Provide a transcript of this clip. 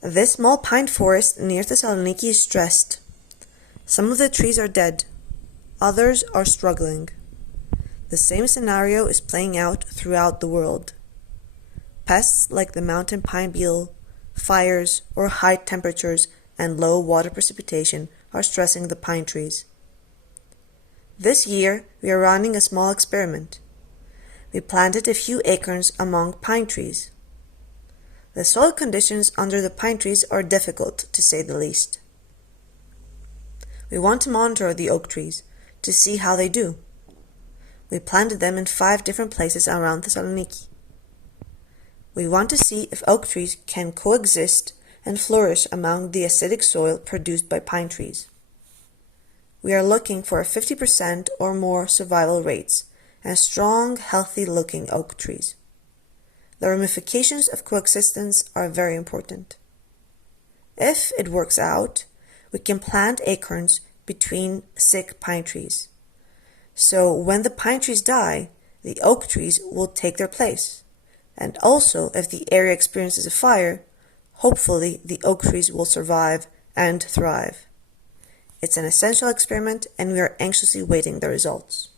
This small pine forest near Thessaloniki is stressed. Some of the trees are dead, others are struggling. The same scenario is playing out throughout the world. Pests like the mountain pine beetle, fires, or high temperatures and low water precipitation are stressing the pine trees. This year, we are running a small experiment. We planted a few acorns among pine trees. The soil conditions under the pine trees are difficult, to say the least. We want to monitor the oak trees to see how they do. We planted them in 5 different places around Thessaloniki. We want to see if oak trees can coexist and flourish among the acidic soil produced by pine trees. We are looking for 50% or more survival rates and strong, healthy-looking oak trees. The ramifications of coexistence are very important. If it works out, we can plant acorns between sick pine trees. So when the pine trees die, the oak trees will take their place. And also, if the area experiences a fire, hopefully the oak trees will survive and thrive. It's an essential experiment, and we are anxiously waiting the results.